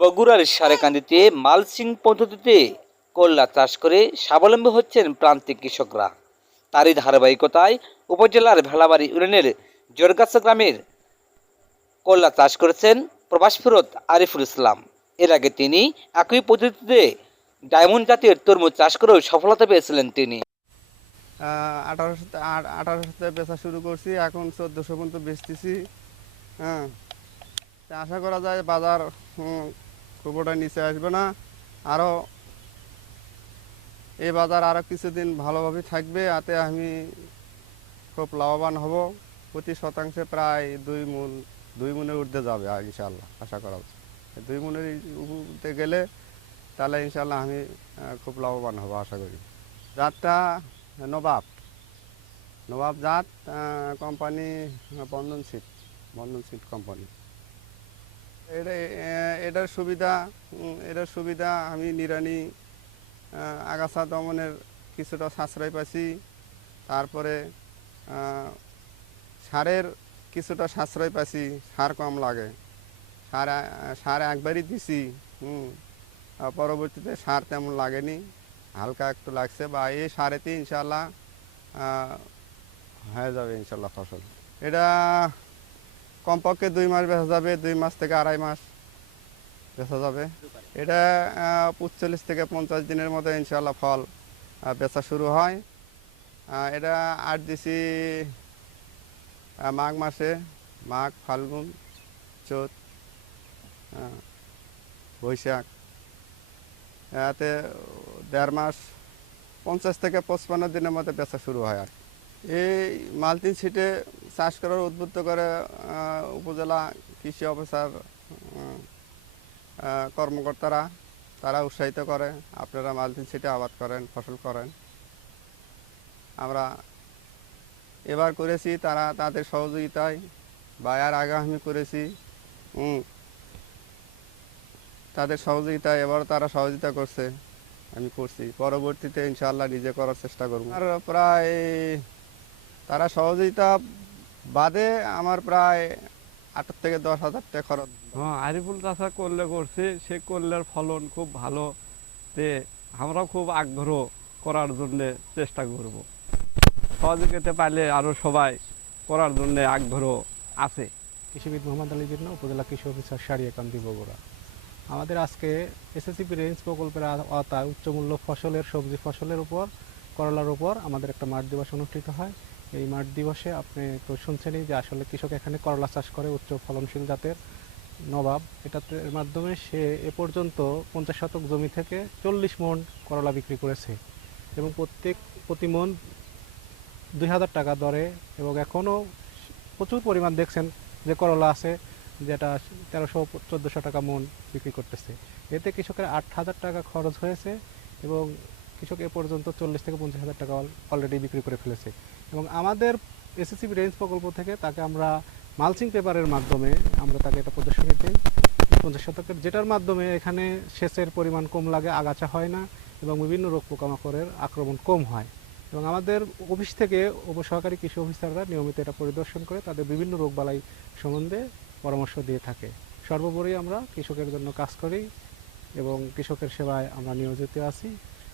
বগুড়ার সারেকান্দিতে মালসিং পদ্ধতিতে করলা চাষ করে স্বাবলম্বী হচ্ছেন প্রান্তিক কৃষকরা। তারই ধারাবাহিকতায় উপজেলার ভেলাবাড়ি ইউনিয়নের জোরগাছা গ্রামের করলা চাষ করেছেন প্রবাস ফেরত আরিফুল ইসলাম। এর আগে তিনি একই পদ্ধতিতে ডায়মন্ড জাতের তরমুজ চাষ করেও সফলতা পেয়েছিলেন তিনি। আঠারোশো আঠারোশোতে বেচা শুরু করছি, এখন চোদ্দোশো পর্যন্ত বেচতেছি হ্যাঁ। আশা করা যায় বাজার হুম, নিচে আসবে না। আরও এই বাজার আরও কিছুদিন ভালোভাবে থাকবে আতে আমি খুব লাভবান হব। প্রতি শতাংশে প্রায় দুই মূল দুই মনের উঠতে যাবে ইনশাল্লাহ আশা করা যায়। দুই মনের উঠতে গেলে তাহলে ইনশাল্লাহ আমি খুব লাভবান হব আশা করি। জাতটা নবাব। নবাব জাত company Bandhan sheet Bandhan sheet company. এটা এটার সুবিধা এটার সুবিধা আমি নিরানি আগাছা দমনের কিছুটা সাশ্রয় পাচ্ছি তারপরে সারের কিছুটা সাশ্রয় পাচ্ছি সার কম লাগে। সার সার একবারই দিছি, হুম পরবর্তীতে সার তেমন লাগেনি, হালকা একটু লাগছে, বা এই সারেতে ইনশাল্লাহ হয়ে যাবে ইনশাল্লাহ ফসল। এটা কমপক্ষে দুই মাস বেচা যাবে, দুই মাস থেকে আড়াই মাস বেচা যাবে। এটা পঁচল্লিশ থেকে পঞ্চাশ দিনের মধ্যে ইনশাল্লাহ ফল বেচা শুরু হয়। এটা আট দিছি মাঘ মাসে, মাঘ, ফাল্গুন, চৈত বৈশাখ। এতে দেড় মাস, পঞ্চাশ থেকে পঁচপান্ন দিনের মধ্যে বেচা শুরু হয় আর এই মালতিন সিটে চাষ করার উদ্বুদ্ধ করে উপজেলা কৃষি অফিসার কর্মকর্তারা তারা উৎসাহিত করে আপনারা মালদিন সিটে আবাদ করেন, ফসল করেন। আমরা এবার করেছি, তারা তাদের সহযোগিতায় বা এর আগে আমি করেছি তাদের সহযোগিতায় এবার তারা সহযোগিতা করছে, আমি করছি। পরবর্তীতে ইনশাল্লাহ নিজে করার চেষ্টা করব। আর প্রায় তারা সহযোগিতা বাদে আমার প্রায় আট থেকে দশ হাজার টাকা খরচ। হ্যাঁ আরিফুল চাষা করলে করছে সে করলের ফলন খুব ভালো। তে আমরাও খুব আগ্রহ করার জন্য চেষ্টা করব। সহযোগিতা পাইলে আরও সবাই করার জন্য আগ্রহ আছে। কৃষিবিদ মোহাম্মদ আলী জিন্না উপজেলা কৃষি অফিসার সারিয়াকান্দি বগুড়া। আমাদের আজকে এসএসসিপি রেঞ্জ প্রকল্পের আওতায় উচ্চমূল্য ফসলের সবজি ফসলের উপর করলার উপর আমাদের একটা মাঠ দিবস অনুষ্ঠিত হয়। এই মাঠ দিবসে আপনি তো শুনছেনই যে আসলে কৃষক এখানে করলা চাষ করে উচ্চ ফলনশীল জাতের নবাব। এটাতে এর মাধ্যমে সে এ পর্যন্ত পঞ্চাশ শতক জমি থেকে চল্লিশ মন করলা বিক্রি করেছে এবং প্রত্যেক প্রতি মন দুই হাজার টাকা দরে এবং এখনও প্রচুর পরিমাণ দেখছেন যে করলা আছে যেটা তেরোশো চোদ্দোশো টাকা মন বিক্রি করতেছে। এতে কৃষকের আট হাজার টাকা খরচ হয়েছে এবং কৃষক এ পর্যন্ত চল্লিশ থেকে পঞ্চাশ হাজার টাকা অলরেডি বিক্রি করে ফেলেছে। এবং আমাদের এসএসসি রেঞ্জ প্রকল্প থেকে তাকে আমরা মালচিং পেপারের মাধ্যমে আমরা তাকে এটা প্রদর্শনী দিই পঞ্চাশ শতকের যেটার মাধ্যমে এখানে সেচের পরিমাণ কম লাগে, আগাছা হয় না এবং বিভিন্ন রোগ পোকামাকড়ের আক্রমণ কম হয়। এবং আমাদের অফিস থেকে উপসহকারী কৃষি অফিসাররা নিয়মিত এটা পরিদর্শন করে তাদের বিভিন্ন রোগবালাই সম্বন্ধে পরামর্শ দিয়ে থাকে। সর্বোপরি আমরা কৃষকের জন্য কাজ করি এবং কৃষকের সেবায় আমরা নিয়োজিত আছি।